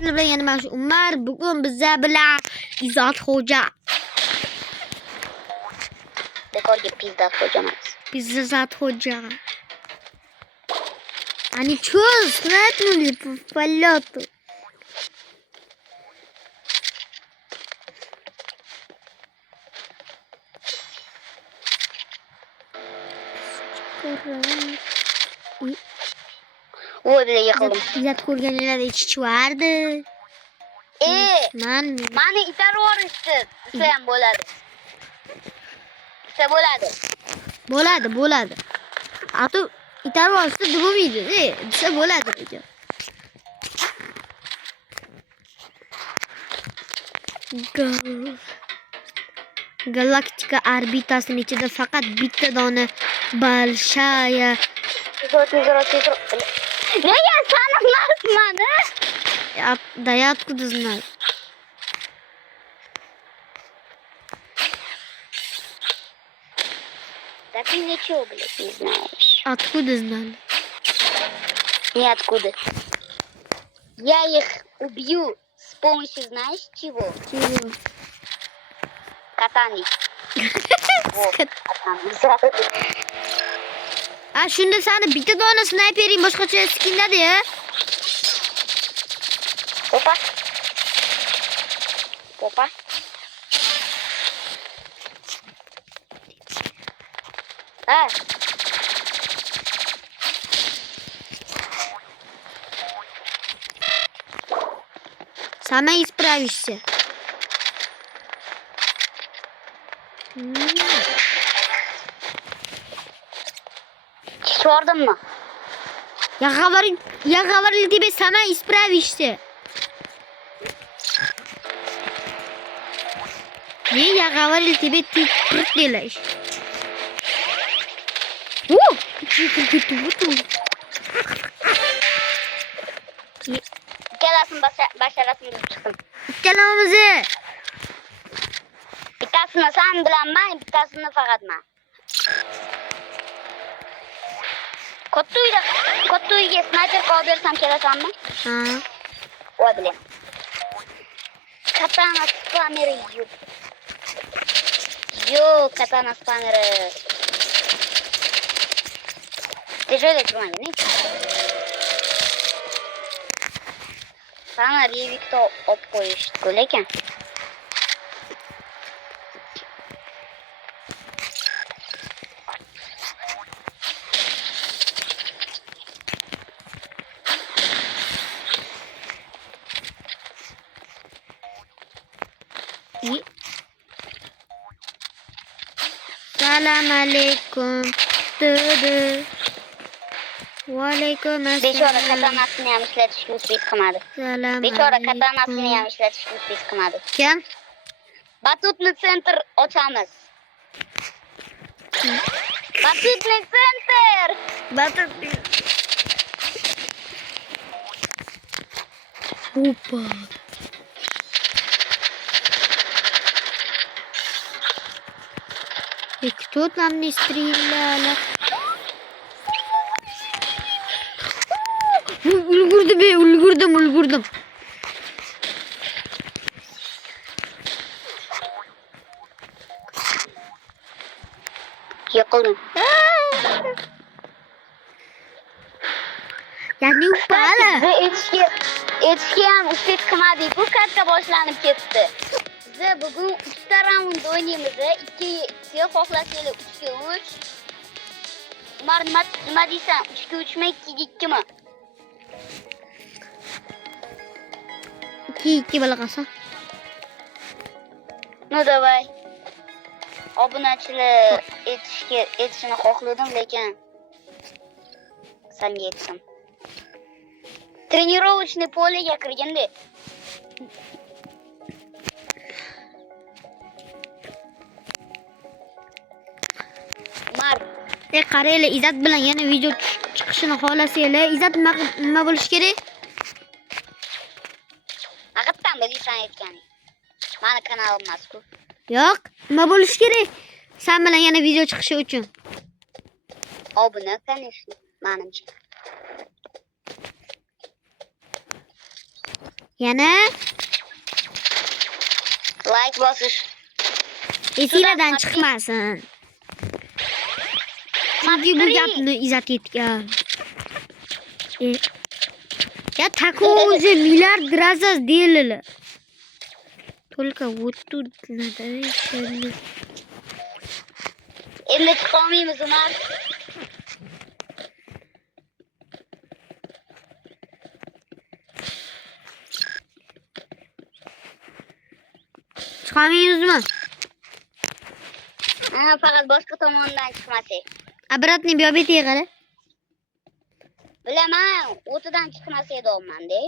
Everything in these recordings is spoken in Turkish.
sizlar bilan yana men Umar. Bugun bizlar bilan Izzat xo'ja. Bekorga Izzat xo'ja emas. Izzat xo'ja. Они чё снайпнули по полету? Voy bile yıkıldım. İzzat ko'rganlar ichishvardi. Mani itarib yuborishdi. Desa ham bo'ladi. Desa bo'ladi. Bo'ladi. Atu itarib olsa bo'lmaydi. Desa bo'ladi dedi. Galaktika orbitasining ichida faqat bitta dona большая Nega sanamazman? Да я откуда знаю? Да ты ничего, блядь, не знаешь. Откуда знали? Ниоткуда. Я их убью с помощью, знаешь, чего? Чего? Катани. Вот, катани. А shunda seni bitta dona snaypering boshqacha skinladi-ya. Опа. Опа. А. Сама исправишься. Чёрдом мы. Я говорил тебе, сама исправишься. Не, я говорил тебе, ты делаешь. О! İkkalasini basharasini chiqdim. Ikkalamizni. Bittasini sen bilanman, bittasini faqat men. Katta uyga snayper qo'yib bersam kelasanmi? Ha. Voy bilan. Katana spammeri yo'q. Yo'q, katana spammeri. Tejele turmang, ne? Sana revikto olib qo'yishdi lekin. Salam alaykum. Va alaykum assalom. Bechora katanasini ham ishlatishga uspet qilmadi. Salam. Bechora katanasini ham ishlatishga uspet qilmadi. Kim? Batutni sentr ochamiz. Batutni sentr. Batutni. Опа. И кто там не стрелял? Ulgurdim. Yiqildim. Yani upala. Etishga ham uspet qilmadik. Bu katta boshlanib ketdi. Biz bugun 3 ta raund o'ynaymiz. 2 xohlasanglar 3 ga 3. Umar nima deysan? 3 ga 3 mi 2 ga 2 mi? 2 bo'la qolsa. Ну давай. Obunachilar etishini xohladim, lekin senga etdim. Тренировочный полега kirganda Mar. Qaranglar, Izzat bilan yana video chiqishini xohlasanglar, Izzat nima bo'lish kerak? Haqiqatan bilsan aytganing. Mani kanalim emas-ku. Yo'q, nima bo'lish kerak? Sen bilan yana video chiqishi uchun. Obuna, конечно, menimcha. Yana like bosish. esinglardan chiqmasin. Chunki bu gapni izzat etgan. Я такой уже миллиард раз сделала. Только вот тут надо еще. Endi chiqolmaymiz Umar. Chiqamaymizmi? Faqat boshqa tomondan chiqmasak. Обратный biobetiga qara. Bilaman, o'tidan chiqmasa edimman-da.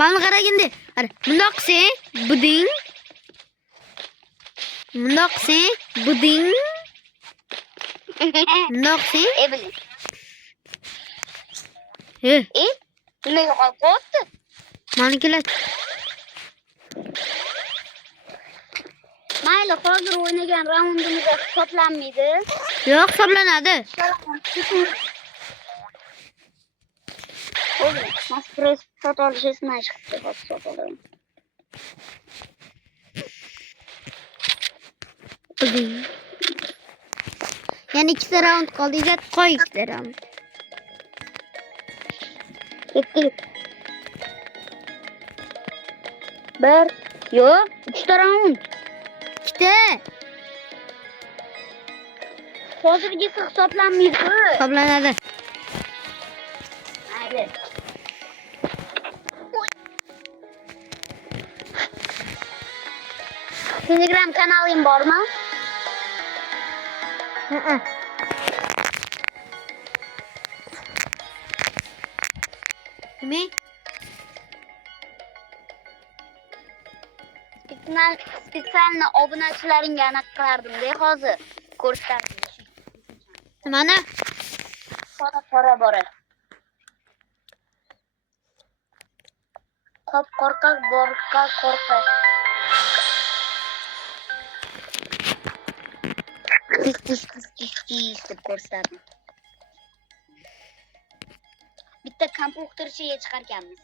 Mana qaraganda. Qara, bundoq qilsang, buding. Bundoq qilsang, buding. Bundoq qilsang, Biling. he, Nimaga qolib qolibdi? manikilar. Mayli, hozir o'ynagan raundimizda hisoblanmaydi. Yo'q, hisoblanadi. Maspress sot olish esimdan chiqibdi, hozir sot olaman. Buding. Yani 2 round qoldi. Izzat qo'y 2 round. Ketdik. 1, yo'q, 3 raund. 2. Hozirgisi hisoblanmaydi. Hisoblanadi. Mayli. Telegram kanaling bormi? Nima? Spesialni obunachilaringga aniq qilardim-da hozir. Ko'rsatdim. Nimani? Qora bora. Qop qo'rqoq qo'rqoq. Tis deb ko'rsatdim. Bitta kompyuterchiga chiqarganmiz.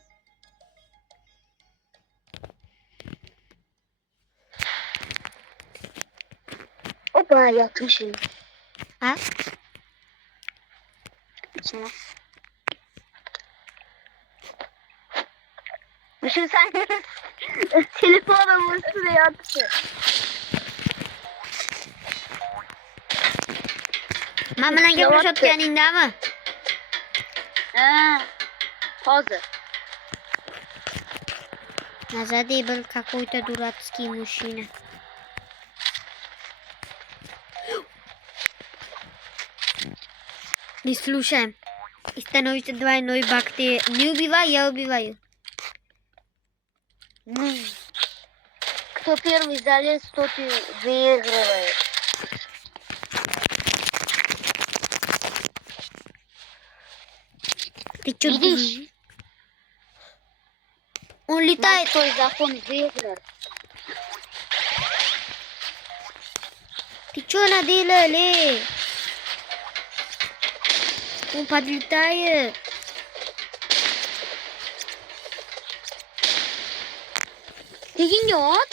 Opa, yotmishim. Ha? Shu sangiz telefonim ustida yotibdi. Men bilan gaplashayotganingdami? Hozir. Назади был какой-то дурацкий мужчина. Не слушаем. И становится двойной бактерии. Не убивай, я убиваю. Кто первый залез, тот и выигрывает. Ты что Видишь? Он летает. Твой закон выиграл. Ты что наделали? Он подлетает. Ты генет?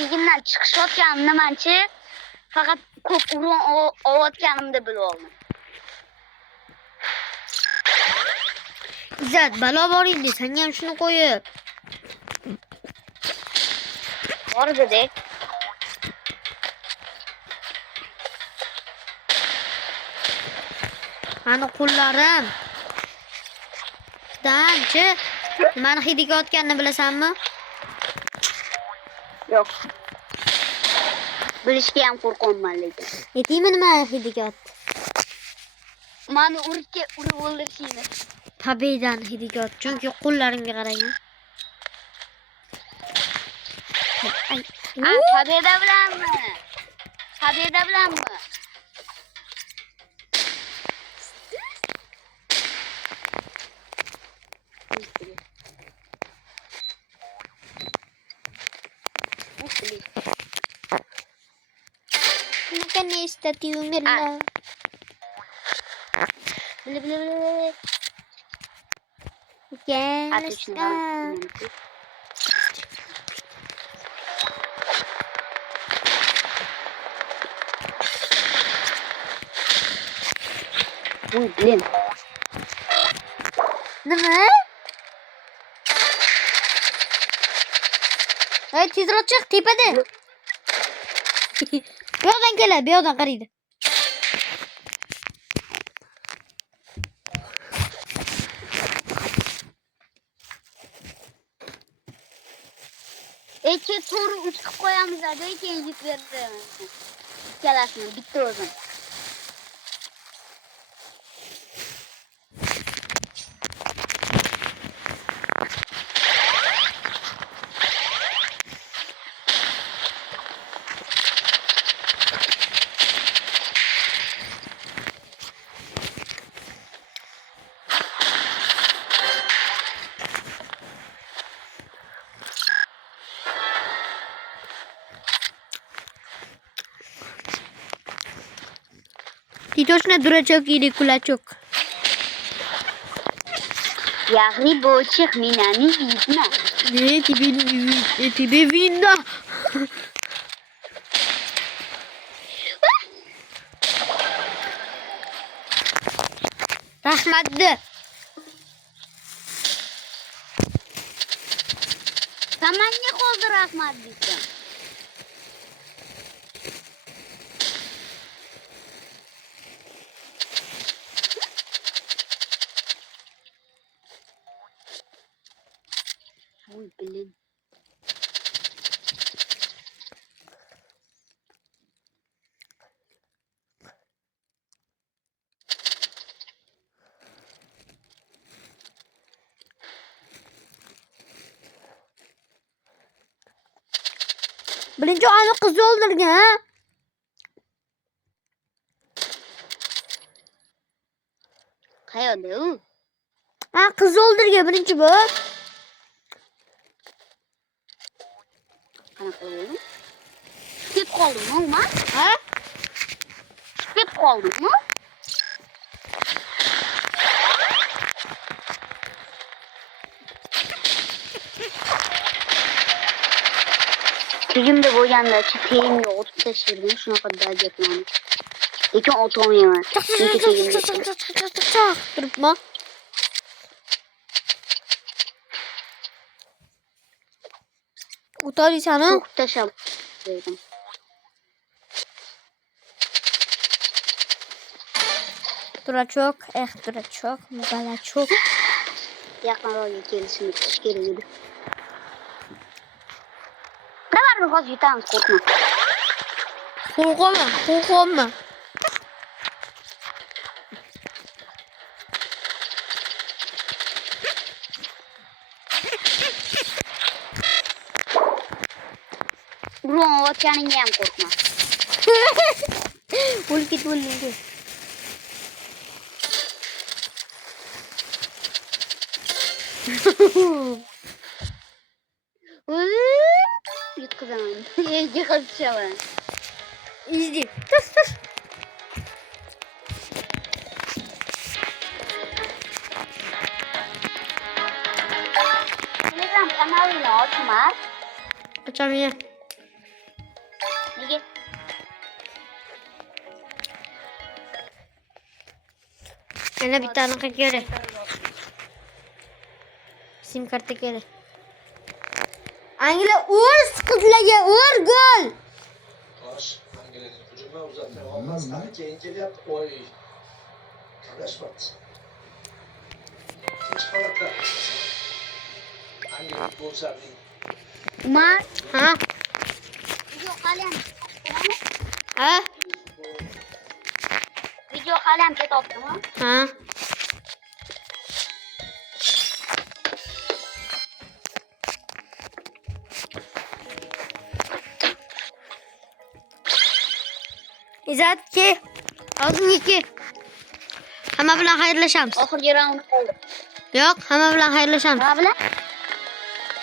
Tegimdan chiqishayotganimni manchi faqat ko'p uron olayotganimni bilib oldim. Izzat, balo bor edi. Senga ham shuni qo'yib. Bor edi. Mani qo'llarim. Danchi. Mani hidiga otganini bilasanmi? Yo'q. Bilishga ham qo'rqaman lekin. Aytaymi nima hidiga otdi? Mani urib o'ldirishingni. Tabidan hidiga otdi. Chunki qo'llarimga qarang. Tabeda bilanmi? Tabeda bilanmi? que ne istediğimle. Bile bile bile. Gel Ateşini aşkım. alalım. Bu bilim. Ne? Evet tezrat çık tepede. Bir oradan gel bir oradan karıydı. İki tur uçup koyamız hadi ikinci yük verdi. İkalasını bitti o zaman. Titoş'una duracak iyiydi kulacak. Yani bu çık minani gitme. Ne tibi vinda. Rahmetli. Tamam ne oldu Rahmat bitti. Bu bilim. Birinci anı kızı öldürdün ha. Kayadı. Ha kızı öldürdün birinci bu. Kana koyalım. Şüphet kaldı mı Umar? Ha? Şüphet kaldı mı? Bugün de bu yanda çiftliğimle otup taşırdım. Şuna kadar yapmam. İki otom yeme. İki çekimde. Kırpma. Utar insanı. Çok taşa verdim. Dura çok, dura çok, mübala çok. Yakın oraya gerisini kış geri yedi. Ne var mı? Koz yutan korkma. Korkma. Ulan o senin yem korkma. Vur git. Yut kızım. İyice kaçışalım. İzle. Dur. Nizam kanalını açma. Açamıyorum. Niye? Yine bir tane göre. Sim kartı göre. Angela uğur sıkıntıya uğur gol. Baş Angele'nin hücumuna uzatma olmaz. Sanki engel yaptı. Oy. Kardeş battı. Hiç falaklar. Angele gol serdi. Umar. Ha? Video kalem. Ha? Video kalem ke toptu mu? Ha? İzat ki. Aldın 2. Ama bilen hayırlaşamız. Oxirgi round oldu. Yok ama bilen hayırlaşamız. Nima bilan?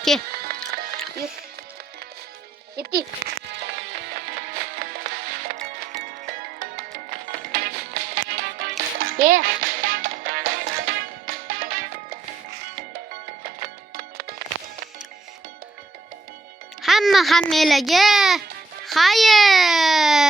Ki. Yetti. Ye. Hammalarga xayr.